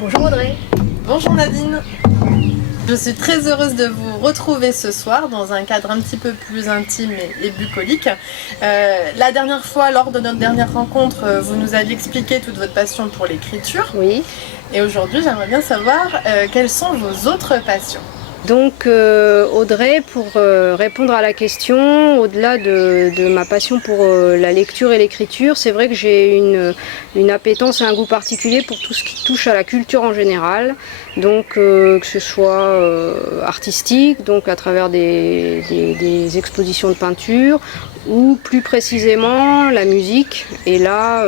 Bonjour Audrey. Bonjour Nadine. Je suis très heureuse de vous retrouver ce soir dans un cadre un petit peu plus intime et bucolique. La dernière fois, lors de notre dernière rencontre, vous nous aviez expliqué toute votre passion pour l'écriture. Oui. Et aujourd'hui, j'aimerais bien savoir quelles sont vos autres passions. Donc Audrey, pour répondre à la question, au-delà de ma passion pour la lecture et l'écriture, c'est vrai que j'ai une appétence et un goût particulier pour tout ce qui touche à la culture en général. Donc que ce soit artistique, donc à travers des expositions de peinture, ou plus précisément la musique. Et là,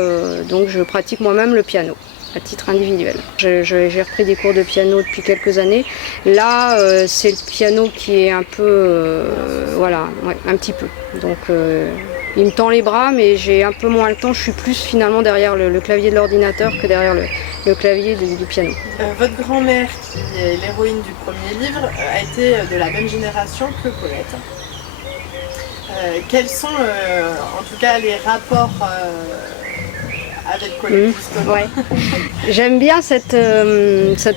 donc je pratique moi-même le piano à titre individuel. J'ai repris des cours de piano depuis quelques années. Là, c'est le piano qui est un peu, voilà, ouais, un petit peu. Donc, il me tend les bras, mais j'ai un peu moins le temps. Je suis plus finalement derrière le clavier de l'ordinateur que derrière le clavier du piano. Votre grand-mère, qui est l'héroïne du premier livre, a été de la même génération que Colette. Quels sont, en tout cas, les rapports avec Colette justement. Ouais. J'aime bien cette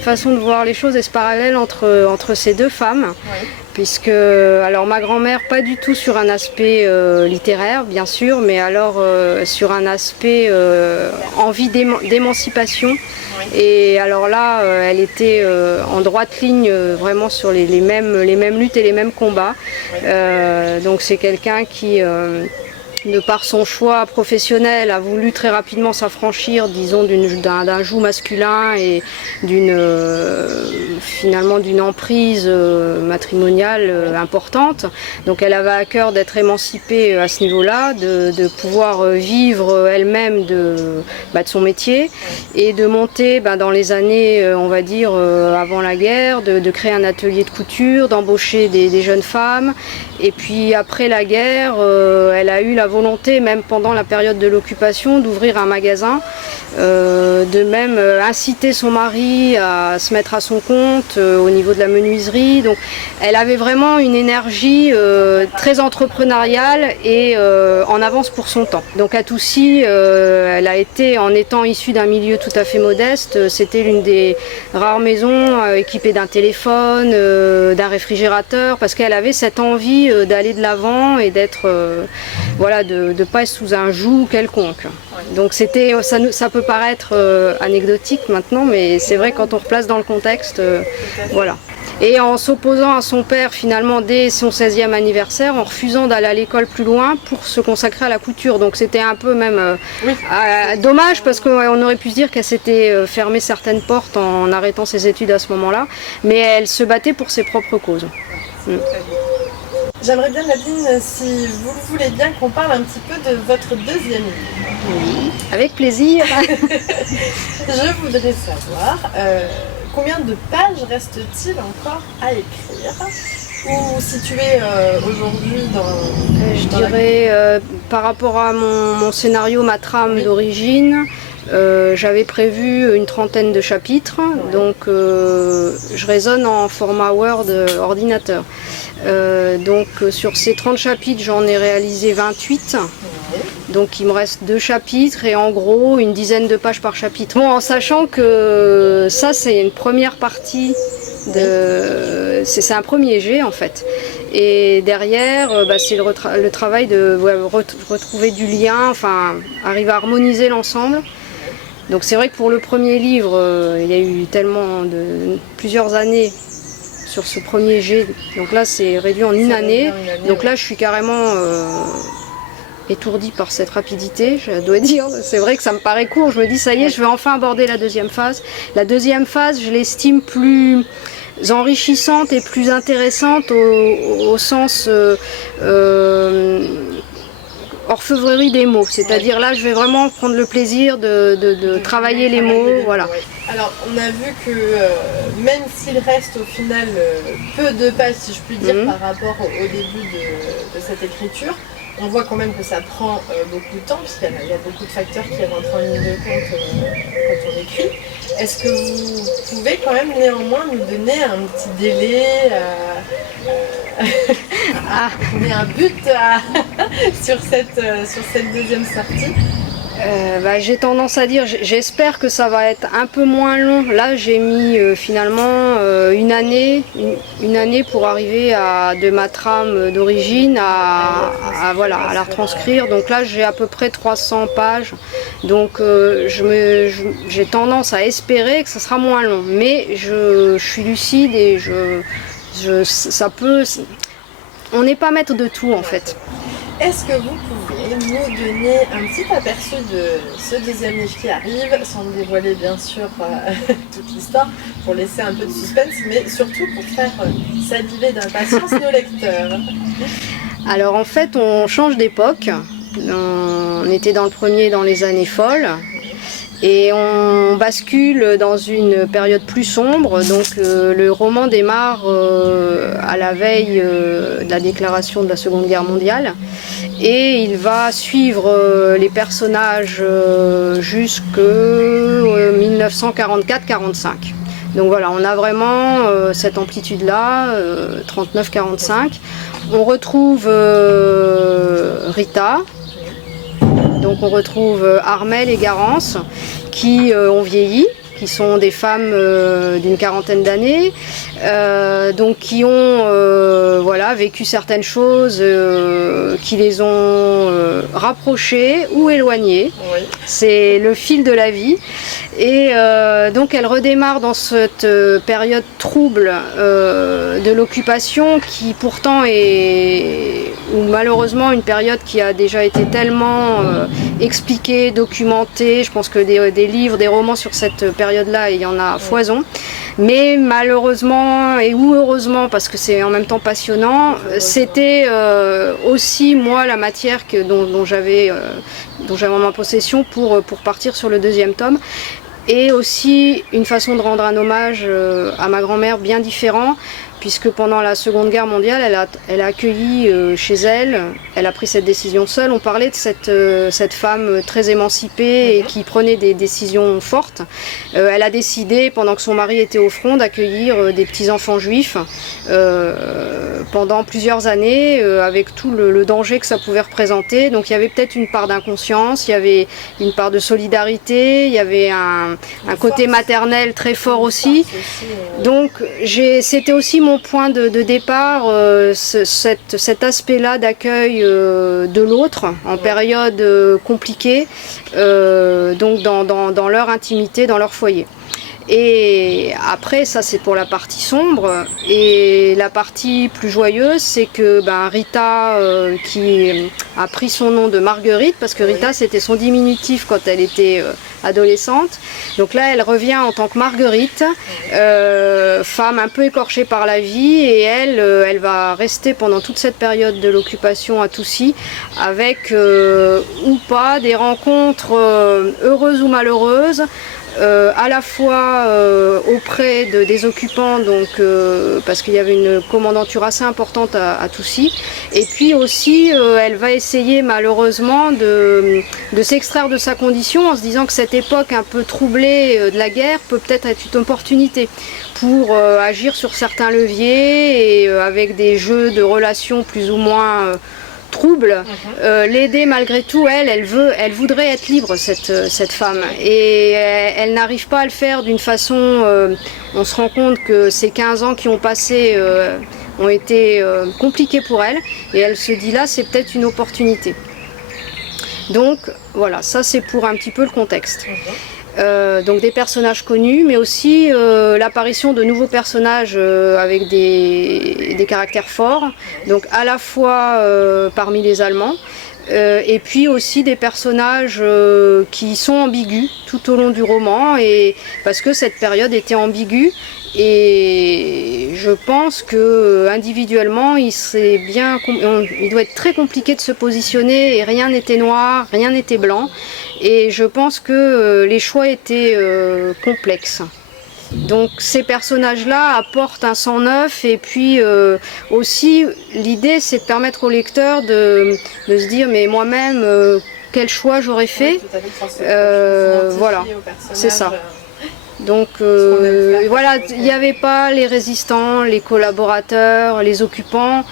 façon de voir les choses et ce parallèle entre ces deux femmes. Oui. Puisque, alors ma grand-mère, pas du tout sur un aspect littéraire, bien sûr, mais alors sur un aspect envie d'émancipation. Oui. Et alors là, elle était en droite ligne vraiment sur les mêmes luttes et les mêmes combats. Oui. Donc c'est quelqu'un qui... de par son choix professionnel, a voulu très rapidement s'affranchir, disons, d'un joug masculin et finalement d'une emprise matrimoniale importante. Donc elle avait à cœur d'être émancipée à ce niveau-là, de pouvoir vivre elle-même de son métier et de monter dans les années, on va dire, avant la guerre, de créer un atelier de couture, d'embaucher des jeunes femmes. Et puis après la guerre, elle a eu la volonté, même pendant la période de l'occupation, d'ouvrir un magasin, de même inciter son mari à se mettre à son compte au niveau de la menuiserie. Donc elle avait vraiment une énergie très entrepreneuriale et en avance pour son temps. Donc à Toucy, elle a été, en étant issue d'un milieu tout à fait modeste, c'était l'une des rares maisons équipées d'un téléphone, d'un réfrigérateur, parce qu'elle avait cette envie d'aller de l'avant et d'être, voilà, de pas être sous un joug quelconque. Donc c'était, ça peut paraître anecdotique maintenant, mais c'est vrai quand on replace dans le contexte, voilà. Et en s'opposant à son père finalement dès son 16e anniversaire, en refusant d'aller à l'école plus loin pour se consacrer à la couture. Donc c'était un peu même dommage parce qu'on aurait pu se dire qu'elle s'était fermé certaines portes en arrêtant ses études à ce moment-là, mais elle se battait pour ses propres causes. J'aimerais bien, Nadine, si vous le voulez bien, qu'on parle un petit peu de votre deuxième livre. Oui, avec plaisir. Je voudrais savoir combien de pages reste-t-il encore à écrire? Où situé aujourd'hui dans... Je dirais, par rapport à mon scénario, ma trame d'origine, j'avais prévu une trentaine de chapitres, donc je raisonne en format Word ordinateur. Donc sur ces 30 chapitres, j'en ai réalisé 28. Donc il me reste 2 chapitres et en gros une dizaine de pages par chapitre. Bon, en sachant que ça c'est une première partie, c'est un premier jet en fait. Et derrière c'est le travail de retrouver du lien, enfin arriver à harmoniser l'ensemble. Donc c'est vrai que pour le premier livre, il y a eu tellement plusieurs années sur ce premier jet. Donc là c'est réduit en une année. Donc là je suis carrément étourdie par cette rapidité, je dois dire. C'est vrai que ça me paraît court, je me dis ça y est, je vais enfin aborder la deuxième phase. La deuxième phase, je l'estime plus enrichissante et plus intéressante au sens orfèvrerie des mots, c'est-à-dire là je vais vraiment prendre le plaisir de travailler les mots, voilà. Alors on a vu que même s'il reste au final peu de pages, si je puis dire, par rapport au début de cette écriture, on voit quand même que ça prend beaucoup de temps, puisqu'il y a beaucoup de facteurs qui rentrent en ligne de compte quand on écrit. Est-ce que vous pouvez quand même néanmoins nous donner un petit délai, un but sur cette deuxième sortie? J'ai tendance à dire, j'espère que ça va être un peu moins long. Là, j'ai mis finalement une année pour arriver de ma trame d'origine à la retranscrire. Donc là, j'ai à peu près 300 pages. Donc j'ai tendance à espérer que ça sera moins long. Mais je suis lucide et ça peut. On n'est pas maître de tout en fait. Est-ce que vous pouvez nous donner un petit aperçu de ce deuxième livre qui arrive, sans dévoiler bien sûr toute l'histoire, pour laisser un peu de suspense, mais surtout pour faire saliver d'impatience nos lecteurs? Alors en fait, on change d'époque. On était dans le premier dans les années folles. Et on bascule dans une période plus sombre, donc le roman démarre à la veille de la déclaration de la Seconde Guerre mondiale et il va suivre les personnages jusqu'en 1944-45. Donc voilà, on a vraiment cette amplitude-là, 39-45. On retrouve Rita. Donc on retrouve Armelle et Garance qui ont vieilli, qui sont des femmes d'une quarantaine d'années, donc qui ont vécu certaines choses qui les ont rapprochées ou éloignées. Oui. C'est le fil de la vie. Et donc elle redémarre dans cette période trouble de l'occupation qui pourtant ou malheureusement une période qui a déjà été tellement expliquée, documentée. Je pense que des livres, des romans sur cette période-là, il y en a à foison. Mais malheureusement ou heureusement, parce que c'est en même temps passionnant, c'était aussi moi la matière dont j'avais en ma possession pour partir sur le deuxième tome. Et aussi une façon de rendre un hommage à ma grand-mère bien différent, puisque pendant la Seconde Guerre mondiale, elle a accueilli chez elle, elle a pris cette décision seule. On parlait de cette femme très émancipée et qui prenait des décisions fortes. Elle a décidé, pendant que son mari était au front, d'accueillir des petits-enfants juifs pendant plusieurs années, avec tout le danger que ça pouvait représenter. Donc il y avait peut-être une part d'inconscience, il y avait une part de solidarité, il y avait un côté maternel très fort aussi. Donc c'était aussi mon point de départ, cet aspect-là d'accueil de l'autre en période compliquée, donc dans leur intimité, dans leur foyer. Et après, ça c'est pour la partie sombre, et la partie plus joyeuse, c'est que Rita, qui a pris son nom de Marguerite, parce que Rita c'était son diminutif quand elle était adolescente, donc là elle revient en tant que Marguerite, femme un peu écorchée par la vie, et elle va rester pendant toute cette période de l'occupation à Toucy, avec ou pas des rencontres heureuses ou malheureuses, à la fois auprès des occupants, donc parce qu'il y avait une commandanture assez importante à Toucy, et puis aussi elle va essayer malheureusement de s'extraire de sa condition en se disant que cette époque un peu troublée de la guerre peut peut-être être une opportunité pour agir sur certains leviers et avec des jeux de relations plus ou moins trouble, l'aider malgré tout. Elle voudrait être libre, cette femme, et elle n'arrive pas à le faire d'une façon, on se rend compte que ces 15 ans qui ont passé ont été compliqués pour elle, et elle se dit là c'est peut-être une opportunité. Donc voilà, ça c'est pour un petit peu le contexte. Donc des personnages connus, mais aussi l'apparition de nouveaux personnages avec des caractères forts, donc à la fois parmi les Allemands, et puis aussi des personnages qui sont ambigus tout au long du roman, et parce que cette période était ambiguë, et je pense que individuellement il doit être très compliqué de se positionner, et rien n'était noir, rien n'était blanc. Et je pense que les choix étaient complexes. Donc ces personnages-là apportent un sang neuf, et puis aussi l'idée c'est de permettre au lecteur de se dire mais moi-même quel choix j'aurais fait. Voilà, c'est ça. Donc voilà, il n'y avait pas les résistants, les collaborateurs, les occupants.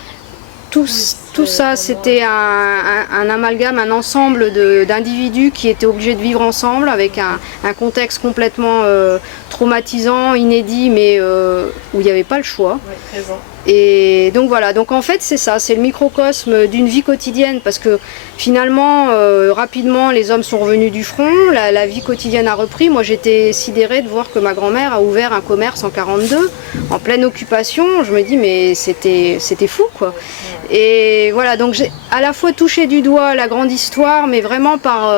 Tous tout ça, c'était un amalgame, un ensemble d'individus qui étaient obligés de vivre ensemble avec un contexte complètement traumatisant, inédit, mais où il n'y avait pas le choix. Ouais, présent. Et donc voilà, donc en fait c'est ça, c'est le microcosme d'une vie quotidienne parce que finalement rapidement les hommes sont revenus du front, la vie quotidienne a repris. Moi j'étais sidérée de voir que ma grand-mère a ouvert un commerce en 42 en pleine occupation. Je me dis mais c'était fou quoi. Et voilà, donc j'ai à la fois touché du doigt la grande histoire mais vraiment par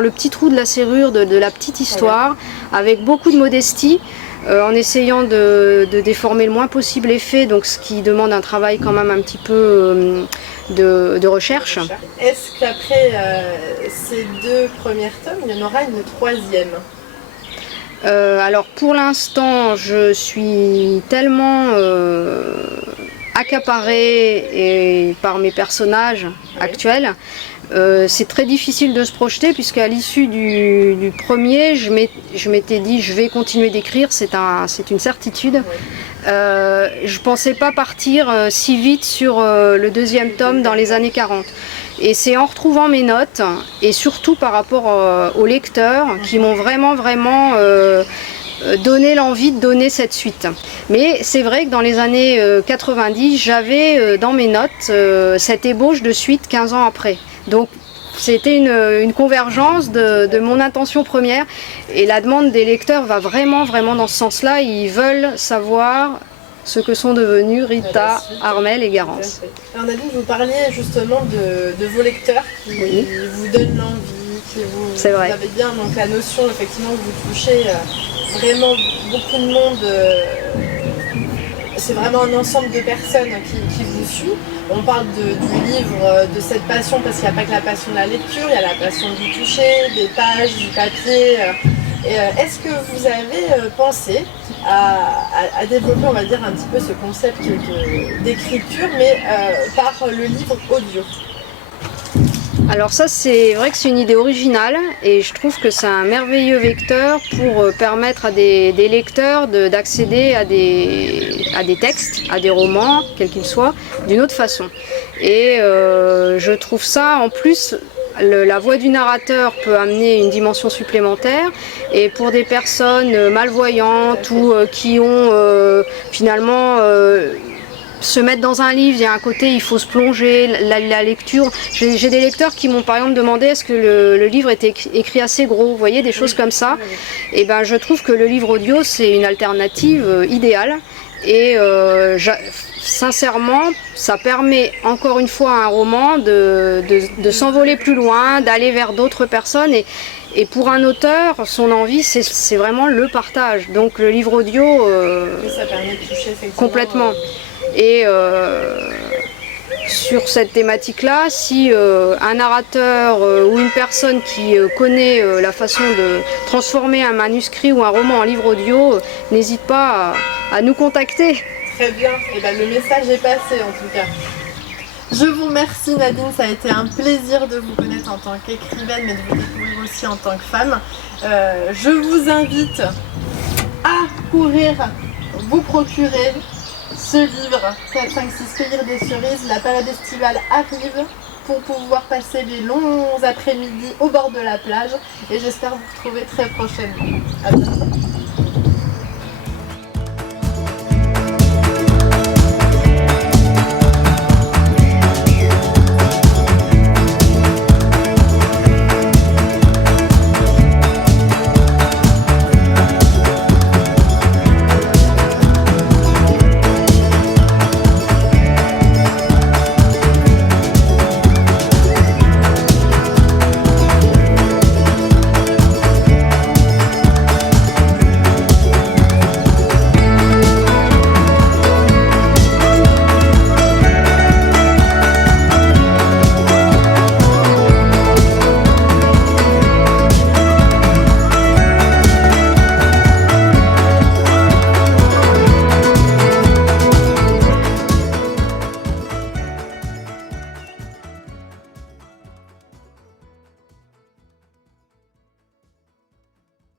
le petit trou de la serrure de la petite histoire avec beaucoup de modestie. En essayant de déformer le moins possible les faits, donc ce qui demande un travail quand même un petit peu de recherche. Est-ce qu'après ces 2 premiers tomes, il y en aura une troisième? Alors pour l'instant, je suis tellement accaparée par mes personnages actuels. C'est très difficile de se projeter puisqu'à l'issue du premier, je m'étais dit je vais continuer d'écrire, c'est une certitude. Je pensais pas partir si vite sur le 2e tome dans les années 40. Et c'est en retrouvant mes notes et surtout par rapport aux lecteurs qui m'ont vraiment donné l'envie de donner cette suite. Mais c'est vrai que dans les années 90, j'avais dans mes notes cette ébauche de suite 15 ans après. Donc c'était une convergence de mon intention première et la demande des lecteurs va vraiment dans ce sens-là. Ils veulent savoir ce que sont devenus Rita, Armelle et Garance. Alors Nadine, vous parliez justement de vos lecteurs qui vous donnent l'envie, qui vous avez bien donc la notion effectivement que vous touchez vraiment beaucoup de monde. C'est vraiment un ensemble de personnes qui vous suivent. On parle du livre, de cette passion, parce qu'il n'y a pas que la passion de la lecture, il y a la passion du toucher, des pages, du papier. Est-ce que vous avez pensé à développer, on va dire, un petit peu ce concept d'écriture, mais par le livre audio? Alors ça, c'est vrai que c'est une idée originale et je trouve que c'est un merveilleux vecteur pour permettre à des lecteurs d'accéder à des textes, à des romans, quels qu'ils soient, d'une autre façon. Et je trouve ça, en plus, la voix du narrateur peut amener une dimension supplémentaire et pour des personnes malvoyantes ou qui ont finalement... se mettre dans un livre, il y a un côté, il faut se plonger, la lecture. J'ai des lecteurs qui m'ont par exemple demandé est-ce que le livre était écrit assez gros, vous voyez, des choses comme ça. Et ben je trouve que le livre audio c'est une alternative idéale et sincèrement ça permet encore une fois à un roman de s'envoler plus loin, d'aller vers d'autres personnes et pour un auteur, son envie, c'est vraiment le partage. Donc le livre audio, ça permet de toucher effectivement complètement. Et sur cette thématique-là, si un narrateur ou une personne qui connaît la façon de transformer un manuscrit ou un roman en livre audio, n'hésite pas à nous contacter. Très bien, et ben, le message est passé en tout cas. Je vous remercie Nadine, ça a été un plaisir de vous connaître en tant qu'écrivaine, mais de vous découvrir aussi en tant que femme. Je vous invite à courir, vous procurer ce livre 4, 5, 6 Cueillir des cerises. La période estivale arrive pour pouvoir passer les longs après-midi au bord de la plage et j'espère vous retrouver très prochainement. À bientôt.